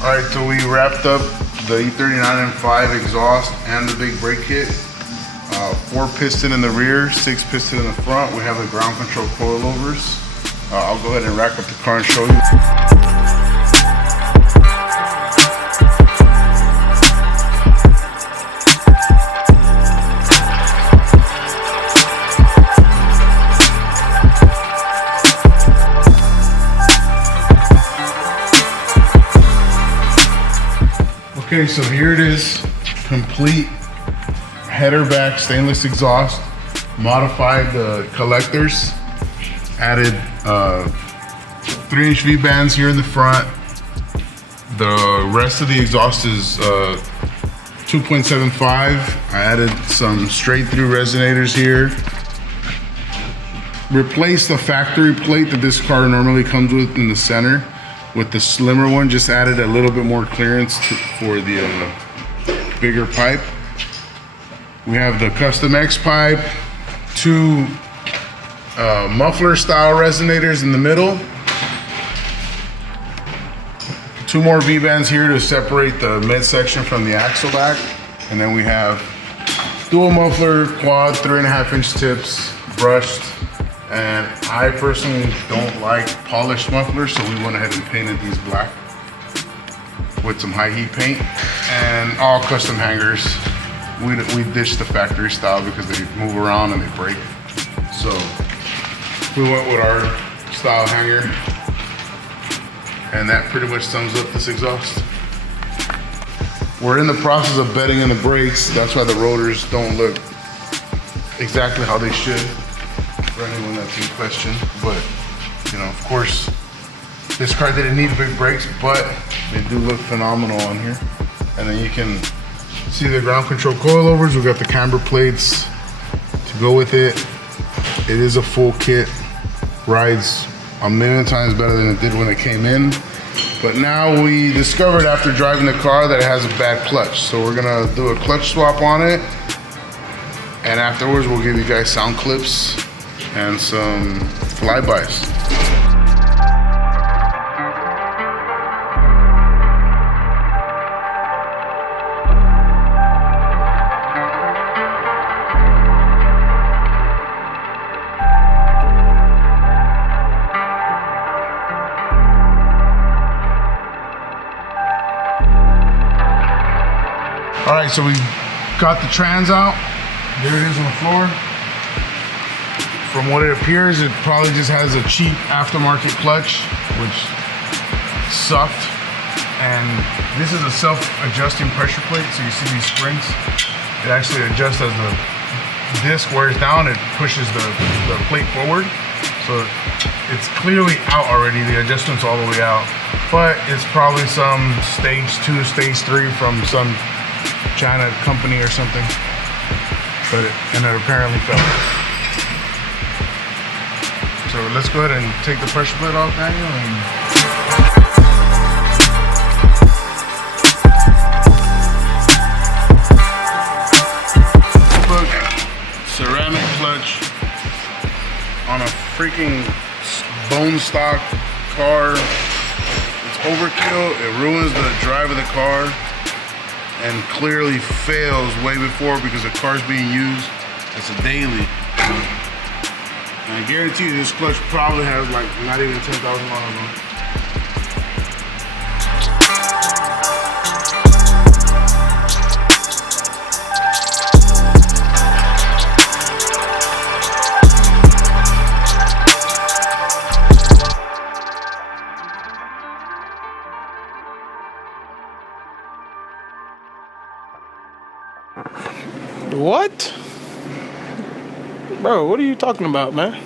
Alright, so we wrapped up the E39 M5 exhaust and the big brake kit. 4 piston in the rear, 6 piston in the front. We have the ground control coilovers. I'll go ahead and rack up the car and show you. Okay, so here it is, complete header back stainless exhaust, modified the collectors, added 3-inch V-bands here in the front. The rest of the exhaust is 2.75. I added some straight through resonators here. Replaced the factory plate that this car normally comes with in the center with the slimmer one, just added a little bit more clearance for the bigger pipe. We have the custom X pipe, 2 muffler style resonators in the middle, 2 more V-bands here to separate the midsection from the axle back, and then we have dual muffler quad 3.5-inch tips, brushed. And I personally don't like polished mufflers, so we went ahead and painted these black with some high heat paint, and all custom hangers. We ditched the factory style because they move around and they break. So we went with our style hanger, and that pretty much sums up this exhaust. We're in the process of bedding in the brakes. That's why the rotors don't look exactly how they should, for anyone that's in question. But, you know, of course, this car didn't need big brakes, but they do look phenomenal on here. And then you can see the ground control coilovers. We've got the camber plates to go with it. It is a full kit. Rides a million times better than it did when it came in. But now we discovered after driving the car that it has a bad clutch. So we're gonna do a clutch swap on it. And afterwards, we'll give you guys sound clips and some flybys. All right, so we got the trans out. There it is on the floor. From what it appears, it probably just has a cheap aftermarket clutch, which sucked. And this is a self-adjusting pressure plate, so you see these springs. It actually adjusts as the disc wears down, it pushes the plate forward. So it's clearly out already, the adjustment's all the way out. But it's probably some stage 2, stage 3 from some China company or something. And it apparently fell. So let's go ahead and take the pressure plate off, Daniel. Look, ceramic clutch on a freaking bone stock car. It's overkill. It ruins the drive of the car and clearly fails way before because the car's being used. It's a daily. And I guarantee you this clutch probably has like not even 10,000 miles on it. What? Bro, what are you talking about, man?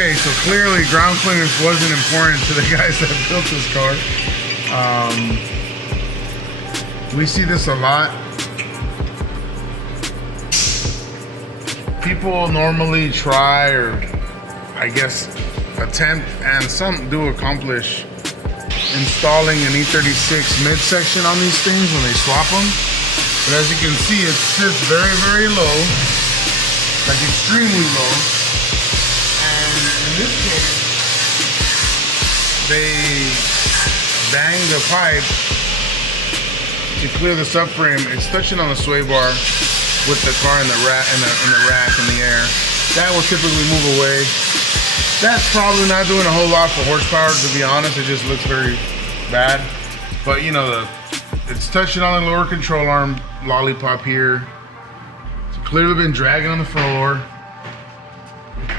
Okay, so clearly ground clearance wasn't important to the guys that built this car. We see this a lot. People normally try, or I guess attempt, and some do accomplish, installing an E36 midsection on these things when they swap them. But as you can see, it sits very, very low, like extremely low. And in this case, they bang the pipe to clear the subframe. It's touching on the sway bar with the car in the rack in the air. That will typically move away. That's probably not doing a whole lot for horsepower, to be honest. It just looks very bad. But you know, it's touching on the lower control arm lollipop here. It's clearly been dragging on the floor.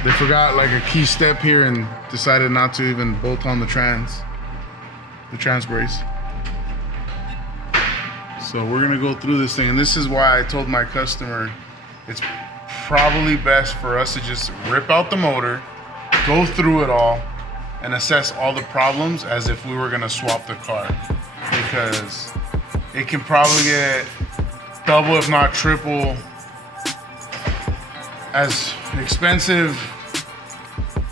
They forgot like a key step here and decided not to even bolt on the trans brace. So we're gonna go through this thing, and this is why I told my customer it's probably best for us to just rip out the motor, go through it all, and assess all the problems as if we were gonna swap the car, because it can probably get double, if not triple, as expensive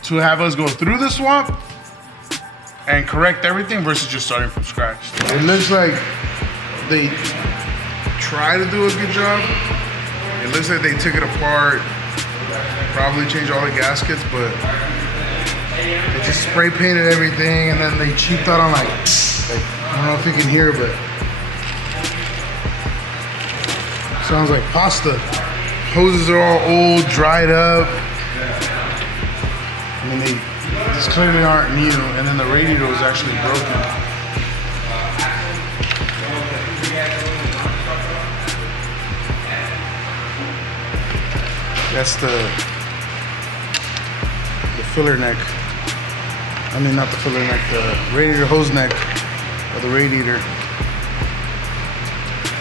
to have us go through the swap and correct everything versus just starting from scratch. It looks like they try to do a good job. It looks like they took it apart, probably changed all the gaskets, but they just spray painted everything, and then they cheaped out on like I don't know if you can hear, but sounds like pasta. Hoses are all old, dried up. I mean, they just clearly aren't new, and then the radiator was actually broken. That's the filler neck. I mean, not the filler neck, the radiator hose neck of the radiator.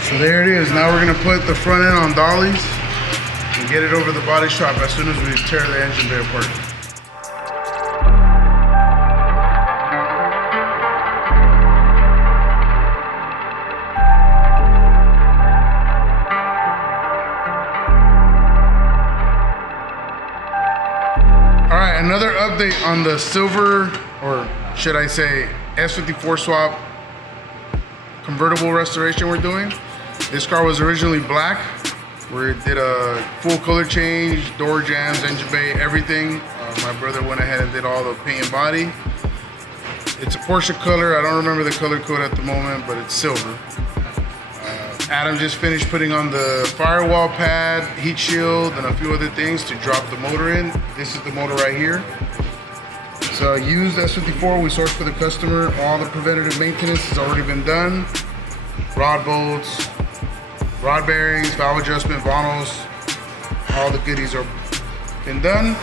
So there it is. Now we're gonna put the front end on dollies and get it over the body shop as soon as we tear the engine bay apart. Alright, another update on the silver, or should I say S54 swap convertible restoration we're doing. This car was originally black. We did a full color change, door jambs, engine bay, everything. My brother went ahead and did all the paint and body. It's a Porsche color. I don't remember the color code at the moment, but it's silver. Adam just finished putting on the firewall pad, heat shield, and a few other things to drop the motor in. This is the motor right here. It's a used S54 we sourced for the customer. All the preventative maintenance has already been done. Rod bolts, rod bearings, valve adjustment, bottles, all the goodies are been done.